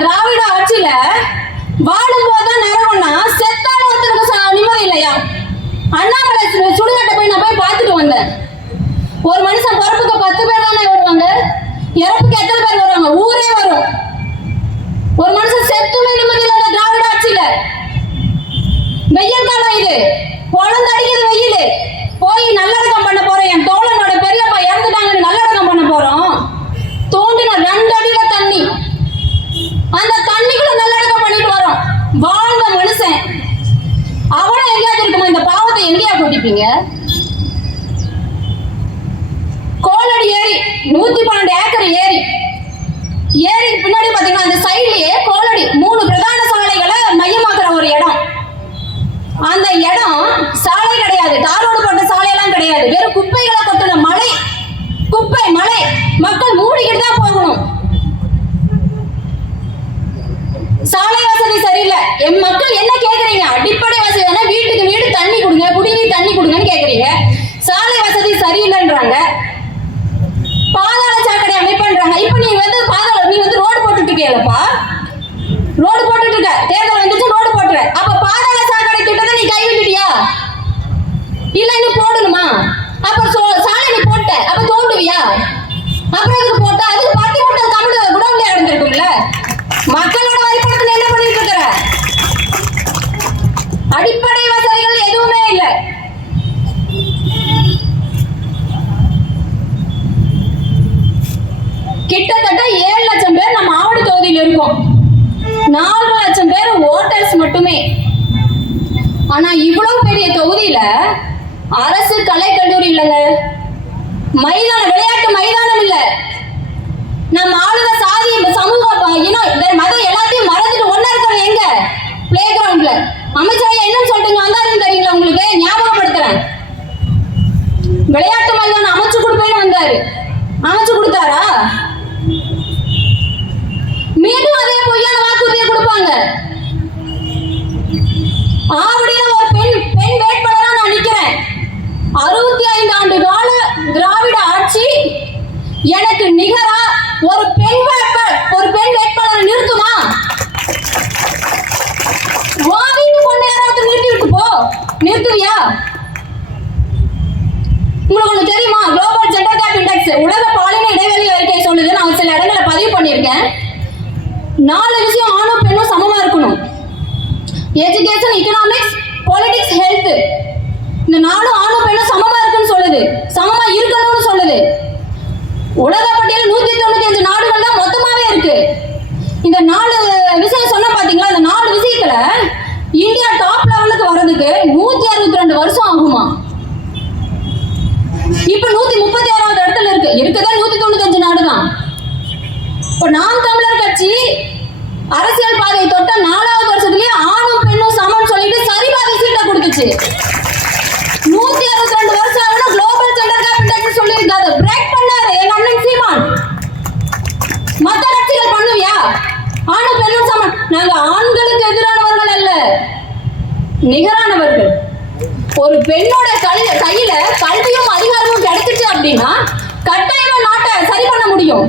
திராவிட ஆட்சியில வாழும் போதுதான் நரகம்னா செத்தாலும் ஒருத்தருக்கு நிம்மதி இல்லையா? அண்ணாமலை சுடுகாட்டை போய் நான் போய் பார்த்துட்டு வந்தேன். ஒரு மனுஷன் பிறப்புக்கு 10 பேர் தானே வருவாங்க, இறப்புக்கு எத்தனை பேர் வருவாங்க? ஊரே வரும். ஒரு மனுஷன் செத்துமே நிம்மதி இல்லை இந்த திராவிட ஆட்சியில. வெயில் காலம் இது, பொழந்து அடிக்குது வெயில். போய் நல்லடக்கம் பண்ண போறோம். என் தோழனோட பெரியப்பா இறந்துட்டாங்கன்னு நல்லடக்கம் பண்ண போறோம். தோண்டின 2 அடியில தண்ணி, அந்த தண்ணிக்குள்ள நல்லடக்கம் பண்ணிட்டு வரோம். வாழ்ந்த மனுஷன் அவனை எங்கேயாவது இருக்குமா? இந்த பாவத்தை எங்கேயா கூட்டிப்பீங்க? கோலடி ஏரி 112 ஏக்கர் ஏரி பின்னாடி பாத்தீங்கன்னா அந்த சைட்லயே கோலடி 3 பிரதான சாலைகளை மையமாக்குற ஒரு இடம். அந்த இடம் சாலை கிடையாது, தாரோடு போட்ட சாலையெல்லாம் கிடையாது, வெறும் குப்பைகளை கொட்டின மலை, குப்பை மலை. மக்கள் மூடிக்கிட்டு தான் போகணும். சாலை வசதி சரியில்லை. என் மக்கள் என்ன கேக்குறீங்க? அடிப்படை வசதி தானே, வீட்டுக்கு வீடு தண்ணி கொடுங்க, குடிநீர் தண்ணி கொடுங்கன்னு கேக்குறீங்க. சாலை வசதி சரியில்லைன்றாங்க. பாதாள சாக்கடை அமைப்புன்றாங்க. இப்ப நீ வந்து ரோடு போட்டுட்டு இருக்கியல்லப்பா, ரோடு போட்டுட்டு இருக்க, தேர்தல் வந்துச்சு ரோடு போட்டுற. அப்ப பாதாள சாக்கடை திட்டத்தை நீ கைவிட்டுட்டியா? இல்ல இன்னும் போடணுமா? அப்ப சாலை நீ போட்ட, அப்ப தோண்டுவியா? அப்புறம் அதுக்கு போட்டா அதுக்கு பாட்டி போட்ட தமிழ் குடவுல நடந்திருக்கும்ல. மக்களோட வரிப்பணத்துல என்ன பண்ணிட்டு இருக்கிற? அடிப்படை வசதிகள் எதுவுமே இல்லை. கிட்டத்தட்ட 7 லட்சம் பேர் நம்ம ஆவடி தொகுதியில் இருக்கோம். 4 லட்சம் பேர் ஓட்டர்ஸ் மட்டுமே. ஆனா இவ்வளவு பெரிய தொகுதியில அரசு கலை கல்லூரி இல்லைங்க, மைதானம், விளையாட்டு மைதானம் இல்ல. நம்ம ஆளுங்க சாதி சமூக இனம் மதம் எல்லாத்தையும் மறந்துட்டு ஒன்னா இருக்கிறது எங்க? பிளே கிரவுண்ட்ல. அமைச்சர் என்ன சொல்லிட்டு வந்தாருன்னு தெரியல உங்களுக்கு, ஞாபகப்படுத்துறேன். விளையாட்டு மைதானம் அமைச்சு கொடுப்பேன்னு வந்தாரு, அமைச்சு கொடுத்தாரா? மீண்டும் அதே பொய்யான வாக்குறுதியை கொடுப்பாங்க. ஆவடியில ஒரு பெண் வேட்பாளரா நான் நிக்கிறேன். 65 ஆண்டு கால திராவிட ஆட்சி எனக்கு நிகரா ஒரு பெண் வேட்பாளரை நிறுத்துமா? வாங்கிட்டு கொண்டு யாராவது நிறுத்தி விட்டு போ, நிறுத்துவியா? உங்களுக்கு ஒண்ணு தெரியுமா? குளோபல் ஜெண்டர் கேப் இண்டெக்ஸ், உலக பாலின இடைவெளி அறிக்கை சொல்லுது. நான் சில இடங்களை பதிவு பண்ணியிருக்கேன். 4 விஷயம் ஆணும் பெண்ணும் சமமா இருக்கணும். Education, economics, politics, health. இந்த 4 ஆணும் பெண்ணும் சமமா இருக்குன்னு சொல்லுது, சமமா இருக்கணும்னு சொல்லுது. உலக பட்டியல் 195 நாடுகள் தான் மொத்தமாவே இருக்கு. இந்த 4 விஷயம் சொன்ன பாத்தீங்களா? இந்த 4 விஷயத்துல இந்தியா டாப் லெவலுக்கு வர்றதுக்கு 162 வருஷம் ஆகுமா? இப்ப 136வது இடத்துல இருக்குதா 195 நாடு தான். இப்ப நாம் தமிழர் கட்சி அரசியல் பாதையை தொட்ட 4வது வருஷத்துலயே ஆணும் பெண்ணும் சமம் சொல்லிட்டு சரிபாதி சீட்டை கொடுத்துச்சு. 162 வருஷம் ஆகணும். குளோபல் ஜெண்டர் கேப் இண்டெக்ஸ் சொல்லி அதை பிரேக் பண்ணாரு எங்க அண்ணன் சீமான். மத்த கட்சிகள் பண்ணுவியா? ஆணும் பெண்ணும் சமம். நாங்க ஆண்களுக்கு எதிரானவர்கள் அல்ல, நிகரானவர்கள். ஒரு பெண்ணோட கையில கல்வியும் அதிகாரமும் கிடைச்சிச்சு அப்படின்னா கட்டாயமா நாட்டை சரி பண்ண முடியும்.